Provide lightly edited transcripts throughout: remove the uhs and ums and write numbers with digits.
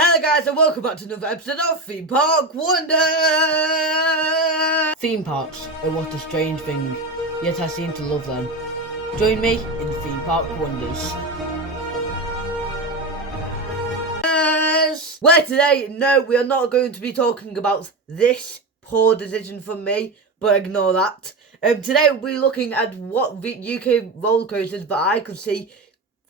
Hello guys and welcome back to another episode of Theme Park Wonders! Theme parks are what a strange thing, yet I seem to love them. Join me in Theme Park Wonders. Yes! Where today, no, we are not going to be talking about this poor decision from me, but ignore that. Today we'll be looking at what the UK roller coasters that I could see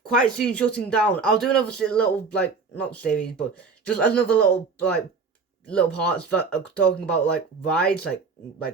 quite soon shutting down. I'll do another little, not series, but just another little parts that are talking about, rides, like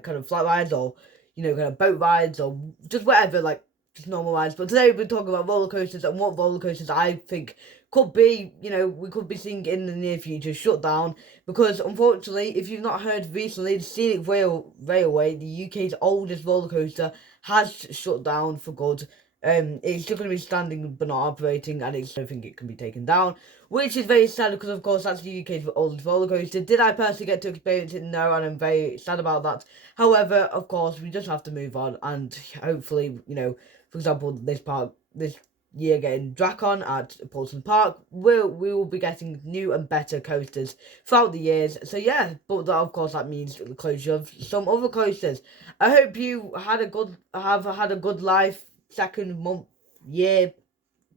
kind of flight rides, or, kind of boat rides, or just whatever, just normal rides. But today we're talking about roller coasters and what roller coasters I think could be, we could be seeing in the near future shut down. Because, unfortunately, if you've not heard recently, the Scenic Railway, the UK's oldest roller coaster, has shut down for good. It's still going to be standing but not operating, and I don't think it can be taken down, which is very sad because, of course, that's the UK's oldest roller coaster. Did I personally get to experience it? No, and I'm very sad about that. However, of course, we just have to move on, and hopefully, for example, this year getting Dracon at Paulson Park, we will be getting new and better coasters throughout the years. So yeah, but that, of course, that means the closure of some other coasters. I hope you have had a good life. Second month, year,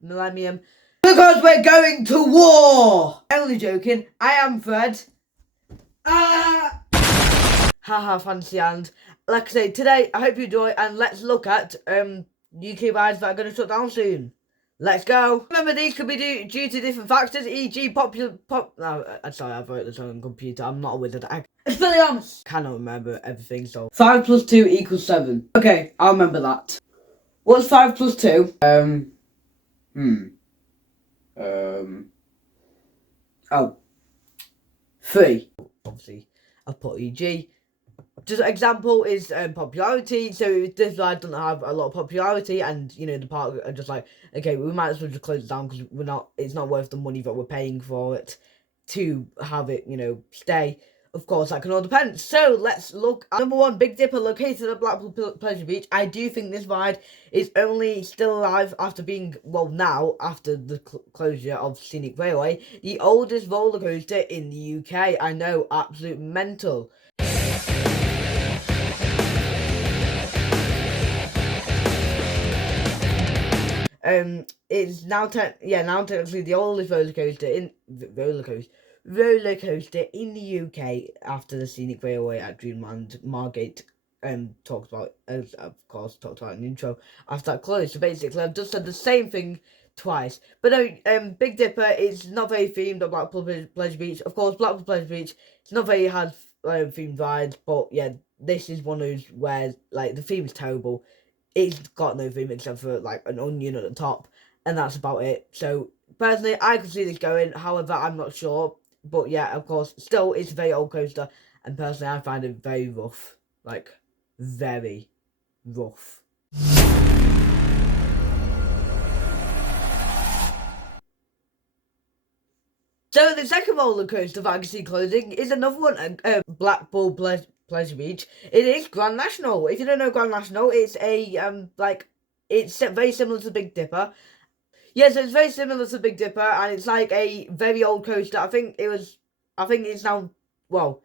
millennium, because we're going to war! Only joking, I am Fred. Haha, fancy hand. Like I say, today, I hope you enjoy, and let's look at UK rides that are going to shut down soon. Let's go. Remember, these could be due to different factors, e.g. Sorry, I've wrote this on a computer, I'm not a wizard. It's really honest. Cannot remember everything, so 5 plus 2 equals 7. Okay, I'll remember that. What's 5 plus 2? Oh. 3. Obviously, I've put EG. Just example is popularity. So if this ride doesn't have a lot of popularity, and the park are just like, okay, we might as well just close it down because it's not worth the money that we're paying for it to have it, stay. Of course, that can all depend. So let's look at number 1, Big Dipper, located at Blackpool Pleasure Beach. I do think this ride is only still alive after being, now, after the closure of Scenic Railway, the oldest roller coaster in the UK. I know, absolute mental. It's now technically the oldest roller coaster in the UK after the Scenic Railway at DreamLand, Margate, talked about in the intro, after that closed. So basically, I've just said the same thing twice. But no, Big Dipper is not very themed at Blackpool Pleasure Beach. Of course, Blackpool Pleasure Beach, it's not very hard themed rides, but yeah, this is one of those where the theme is terrible. It's got no theme except for an onion at the top, and that's about it. So personally, I could see this going. However, I'm not sure. But yeah, of course, still, it's a very old coaster, and personally, I find it very rough. Very rough. So the second roller coaster that I can see closing is another one, Blackpool Pleasure Beach. It is Grand National. If you don't know Grand National, it's it's very similar to Big Dipper. Yeah, so it's very similar to Big Dipper, and it's like a very old coaster. I think it's now, so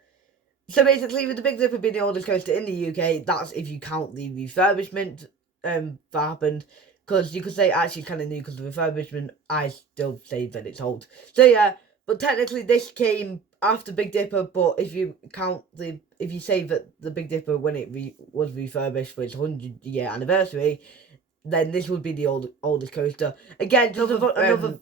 basically with the Big Dipper being the oldest coaster in the UK, that's if you count the refurbishment that happened, because you could say actually kind of new because of the refurbishment. I still say that it's old. So yeah, but technically this came after Big Dipper, but if you say that the Big Dipper, when it was refurbished for its 100-year anniversary, then this would be the oldest coaster. Again, just another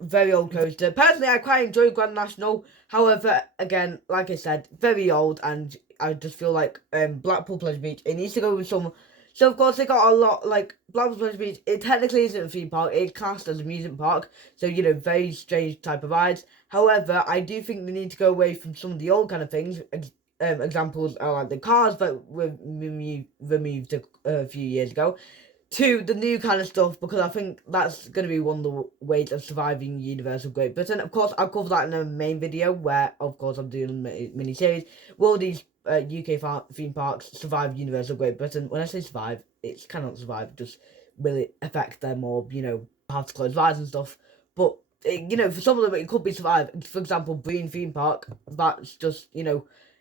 very old coaster. Personally, I quite enjoy Grand National. However, again, like I said, very old, and I just feel like Blackpool Pleasure Beach, it needs to go with some. So of course they got a lot, Blackpool Pleasure Beach. It technically isn't a theme park; it's classed as a amusement park. So very strange type of rides. However, I do think they need to go away from some of the old kind of things. Examples are like the cars that were removed a few years ago, to the new kind of stuff, because I think that's going to be one of the ways of surviving Universal Great Britain. Of course, I'll cover that in a main video where, of course, I'm doing a mini-series. Will these UK theme parks survive Universal Great Britain? When I say survive, it's cannot survive, just will it affect them, or, have to close rides and stuff. But for some of them it could be survived. For example, Green Theme Park, that's just,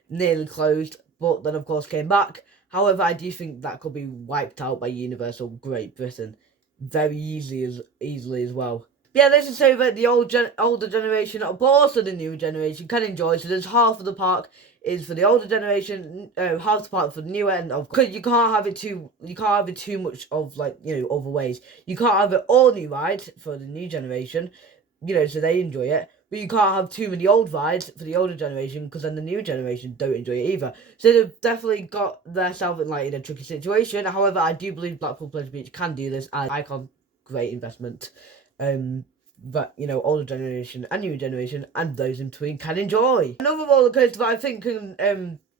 nearly closed, but then of course came back. However, I do think that could be wiped out by Universal Great Britain very easily as well. Yeah, this is so that the older generation, but also the new generation, can enjoy. So there's half of the park is for the older generation, half the park for the newer, and because you can't have it too much of other ways. You can't have it all new rides for the new generation, so they enjoy it. But you can't have too many old rides for the older generation, because then the new generation don't enjoy it either. So they've definitely got themselves in a tricky situation. However, I do believe Blackpool Pleasure Beach can do this as Icon. Great investment. But older generation and new generation and those in between can enjoy. Another roller coaster that I think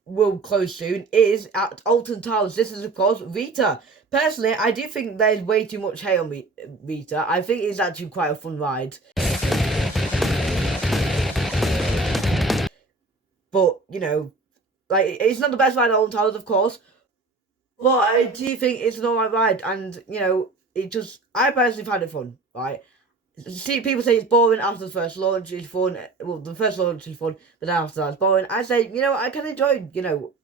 will close soon is at Alton Towers. This is of course Rita. Personally, I do think there's way too much hate on Rita. I think it's actually quite a fun ride. But, it's not the best ride at Alton Towers, of course. But I do think it's an alright ride, and, I personally find it fun, right? See, people say it's boring after the first launch, it's fun. Well, the first launch is fun, but then after that it's boring. I say, I can enjoy,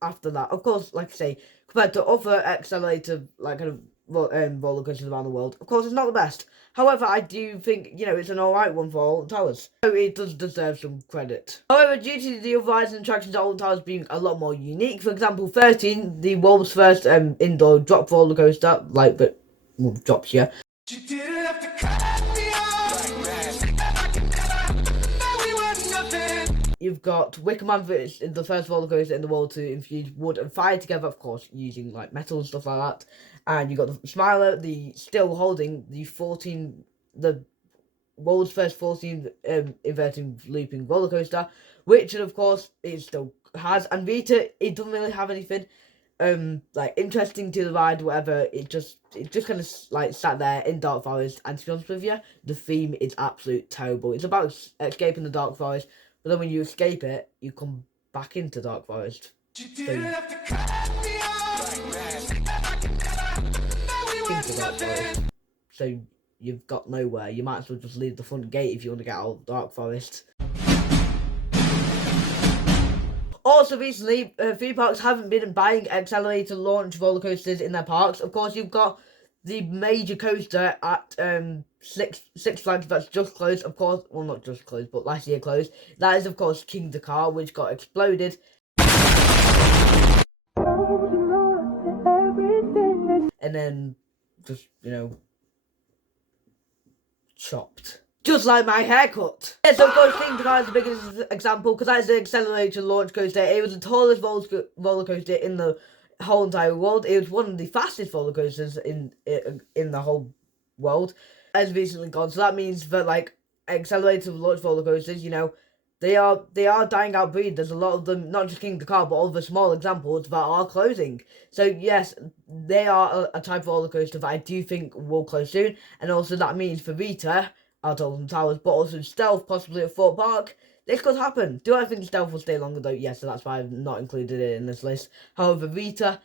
after that. Of course, like I say, compared to other accelerator, roller coasters around the world, of course, it's not the best. However, I do think, it's an alright one for Alton Towers. So it does deserve some credit. However, due to the other rides and attractions at Alton Towers being a lot more unique, for example, 13, the world's first indoor drop roller coaster, drops, yeah. You didn't have to cut me off. You've got Wickerman, which is the first roller coaster in the world to infuse wood and fire together, of course, using metal and stuff like that. And you've got the Smiler, still holding the world's first 14 inverting looping roller coaster, which of course it still has. And Rita, it doesn't really have anything interesting to the ride, whatever. It just kind of sat there in Dark Forest, and to be honest with you, the theme is absolutely terrible. It's about escaping the Dark Forest, but then when you escape it, you come back into Dark Forest. So you've got nowhere. You might as well just leave the front gate if you want to get out of Dark Forest. Also, recently, theme parks haven't been buying accelerator launch roller coasters in their parks. Of course, you've got the major coaster at Six Flags that's just closed. Of course, well, not just closed, but last year closed. That is, of course, King Dakar, which got exploded. And then just, chopped. Just like my haircut. Yeah, so of course, King Dakar is the biggest example, because that is the accelerator launch coaster. It was the tallest roller coaster in the whole entire world. It was one of the fastest roller coasters in the whole world. Has recently gone, so that means that accelerator launch roller coasters, they are dying out breed. There's a lot of them, not just King Dakar, but all the small examples that are closing. So yes, they are a type of roller coaster that I do think will close soon, and also that means for Rita at Alton Towers, but also Stealth possibly at Thorpe Park, this could happen. Do I think Stealth will stay longer though? Yes, so that's why I've not included it in this list. However, Rita,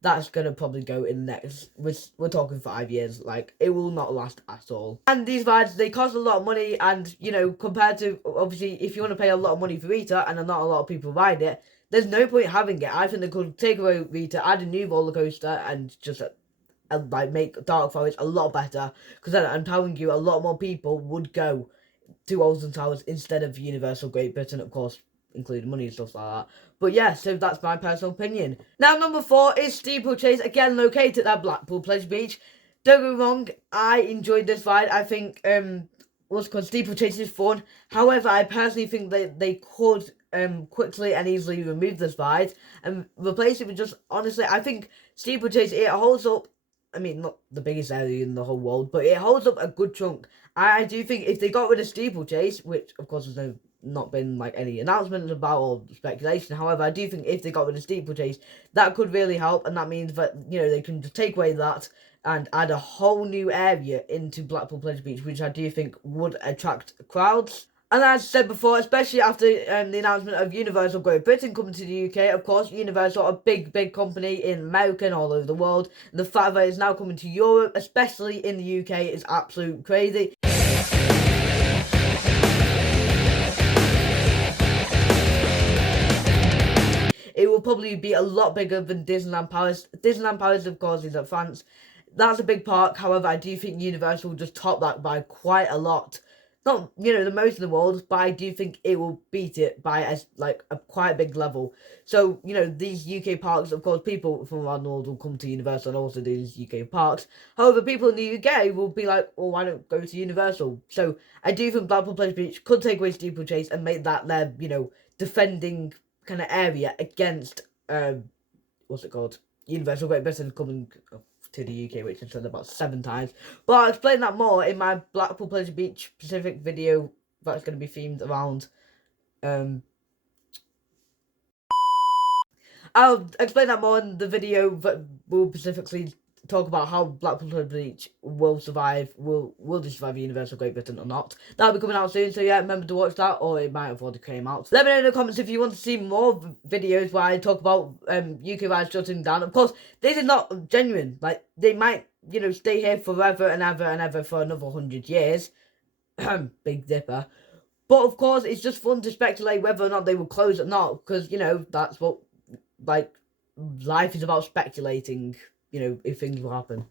that's gonna probably go in next. We're talking 5 years. It will not last at all. And these rides, they cost a lot of money, and compared to, obviously, if you want to pay a lot of money for Rita and not a lot of people ride it, there's no point having it. I think they could take away Rita, add a new roller coaster, and just make Dark Forest a lot better, because then I'm telling you, a lot more people would go to Alton Towers instead of Universal Great Britain, of course, including money and stuff like that. But yeah, so that's my personal opinion. Now, number 4 is Steeplechase, again located at Blackpool Pleasure Beach. Don't get me wrong, I enjoyed this ride. I think Steeplechase is fun. However, I personally think that they could quickly and easily remove this ride and replace it with just, honestly, I think Steeplechase, it holds up. I mean, not the biggest area in the whole world, but it holds up a good chunk. I do think if they got rid of Steeplechase, which of course there's not been any announcements about or speculation, however, I do think if they got rid of Steeplechase, that could really help, and that means that, they can just take away that and add a whole new area into Blackpool Pleasure Beach, which I do think would attract crowds. And as I said before, especially after the announcement of Universal Great Britain coming to the UK, of course, Universal, a big company in America and all over the world. And the fact that it's now coming to Europe, especially in the UK, is absolute crazy. probably be a lot bigger than Disneyland Paris. Disneyland Paris, of course, is in France. That's a big park. However, I do think Universal will just top that by quite a lot. Not, the most in the world, but I do think it will beat it by a quite big level. So, these UK parks, of course, people from around the world will come to Universal and also do these UK parks. However, people in the UK will be like, well, why don't go to Universal? So, I do think Blackpool Pleasure Beach could take away Steeplechase and make that their, defending kind of area against, what's it called? Universal Great Britain coming to the UK, which I've said about 7 times. But I'll explain that more in my Blackpool Pleasure Beach specific video that's going to be themed around. I'll explain that more in the video that will specifically talk about how Blackpool Pleasure Beach will survive, will survive Universal Great Britain or not. That'll be coming out soon, so yeah, remember to watch that, or it might have already came out. Let me know in the comments if you want to see more videos where I talk about UK rides shutting down. Of course, this is not genuine. Like, they might, stay here forever and ever and ever for another 100 years. Big Dipper. But of course, it's just fun to speculate whether or not they will close or not, because, that's what, life is about speculating. If things will happen.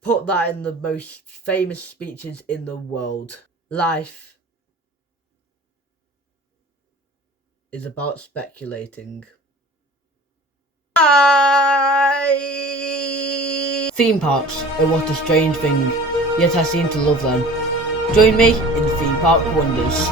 Put that in the most famous speeches in the world. Life is about speculating. Bye! Theme parks are what a strange thing, yet I seem to love them. Join me in Theme Park Wonders.